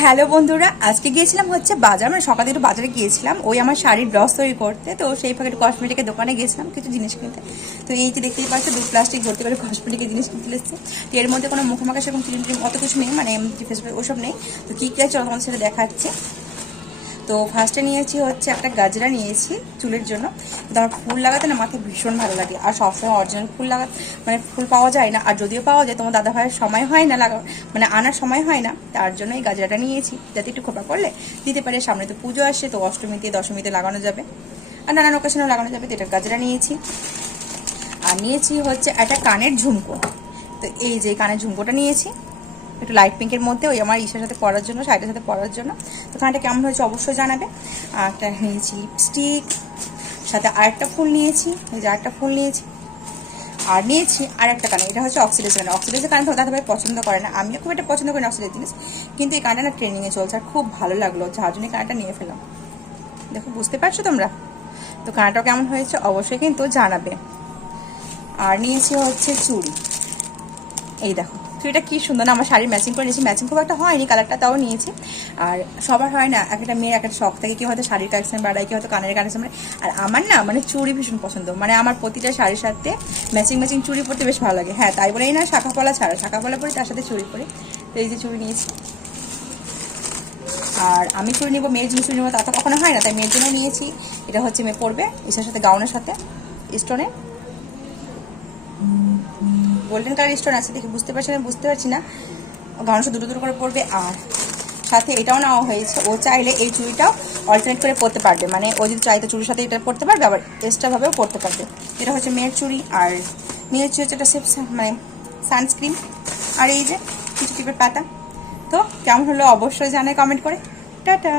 Hello বন্ধুরা, আজকে গিয়েছিলাম হচ্ছে বাজার, মানে সকালে একটু বাজারে গিয়েছিলাম ওই আমার শাড়ির ব্লাউজ তৈরি করতে। তো সেই ফাঁকে একটু কসমেটিকের দোকানে গিয়েছিলাম কিছু জিনিস কিনতে। তো এই যে দেখতেই পাচ্ছ 2 প্লাস্টিক ভর্তি করে কসমেটিকের জিনিস কিনতে এসেছে। তো এর মধ্যে কোনো মুখোমাখা সেরকম ক্রিম ট্রিম অত কিছু নেই, মানে ফেসবুক ওসব নেই। তো কী কী আছে তোমাদের সাথে দেখাচ্ছি। তো ফার্স্টে নিয়েছি হচ্ছে একটা গাজরা নিয়েছি চুলের জন্য। তো আমার ফুল লাগাতে না মাথায় ভীষণ ভালো লাগে, আর সবসময় অরিজিনাল ফুল মানে ফুল পাওয়া যায় না, আর যদিও পাওয়া যায় তোমার দাদা ভাইয়ের সময় হয় না মানে আনার সময় হয় না, তার জন্য এই গাজরাটা নিয়েছি যাতে একটু খোপা করলে দিতে পারে। সামনে তো পুজো আসছে, তো অষ্টমীতে দশমীতে লাগানো যাবে আর নানান ওকেশনেও লাগানো যাবে। তো এটা গাজরা নিয়েছি। আর নিয়েছি হচ্ছে একটা কানের ঝুমকো। তো এই যে কানের ঝুমকোটা নিয়েছি একটু লাইট পিঙ্কের মধ্যে, ওই আমার ইসের সাথে পরার জন্য, শাড়িটার সাথে পরার জন্য। তো কানটা কেমন হয়েছে অবশ্যই জানাবে। আর একটা নিয়েছি লিপস্টিক, সাথে আরেকটা ফুল নিয়েছি, এই যে আরেকটা ফুল নিয়েছি। আর নিয়েছি আর একটা কানে, এটা হচ্ছে অক্সিডাইজার কানে। অক্সিডাইজার কানে তো দাদাভাই পছন্দ করে না, আমিও খুব একটা পছন্দ করি না অক্সিডাইজার জিনিস, কিন্তু এই কানটা না ট্রেনিংয়ে চলছে আর খুব ভালো লাগলো, যার জন্য কানটা নিয়ে ফেলাম। দেখো বুঝতে পারছো তোমরা? তো কানটাও কেমন হয়েছে অবশ্যই কিন্তু জানাবে। আর নিয়েছি হচ্ছে চুড়ি, এই দেখো চুড়িটা কি সুন্দর না, আমার শাড়ি ম্যাচিং করে নিয়েছি। ম্যাচিং খুব একটা হয়নি কালারটা, তাও নিয়েছি। আর সবার হয় না, একটা মেয়ের একটা শখ থাকে, কেউ হয়তো শাড়িটা কালেকশন বাড়ায়, কেউ হয়তো কানের কালেকশন বাড়ায়। আর আমার না মানে চুড়ি ভীষণ পছন্দ, মানে আমার প্রতিটা শাড়ির সাথে ম্যাচিং ম্যাচিং চুড়ি পরতে বেশ ভালো লাগে। হ্যাঁ, তাই বলেই না শাখা পলা ছাড়া, শাখা পলা পরি তার সাথে চুড়ি পরি। তো এই যে চুড়ি নিয়েছি। আর আমি চুড়ি নিবো, মেয়ের জিনিস চুড়ি নেবো তা তো কখনো হয় না, তাই মেয়ের জন্য নিয়েছি। এটা হচ্ছে মেয়ে পরবে এটার সাথে, গাউনের সাথে স্টোনে গোল্ডেন কালার স্টোন আছে, দেখে বুঝতে পারছি না গাউনের সাথে দুটো দুটো করে পরবে। আর সাথে এটাও নেওয়া হয়েছে, ও চাইলে এই চুড়িটাও অল্টারনেট করে পরতে পারবে, মানে ও যদি চাইতো চুড়ির সাথে এটা পরতে পারবে, আবার এক্সট্রাভাবেও পরতে পারবে। এটা হচ্ছে মেয়ের চুড়ি। আর নিয়েছি হচ্ছে একটা সেফ মানে সানস্ক্রিন, আর এই যে কিছু টিপের পাতা। তো কেমন হলো অবশ্যই জানাই কমেন্ট করে। টাটা।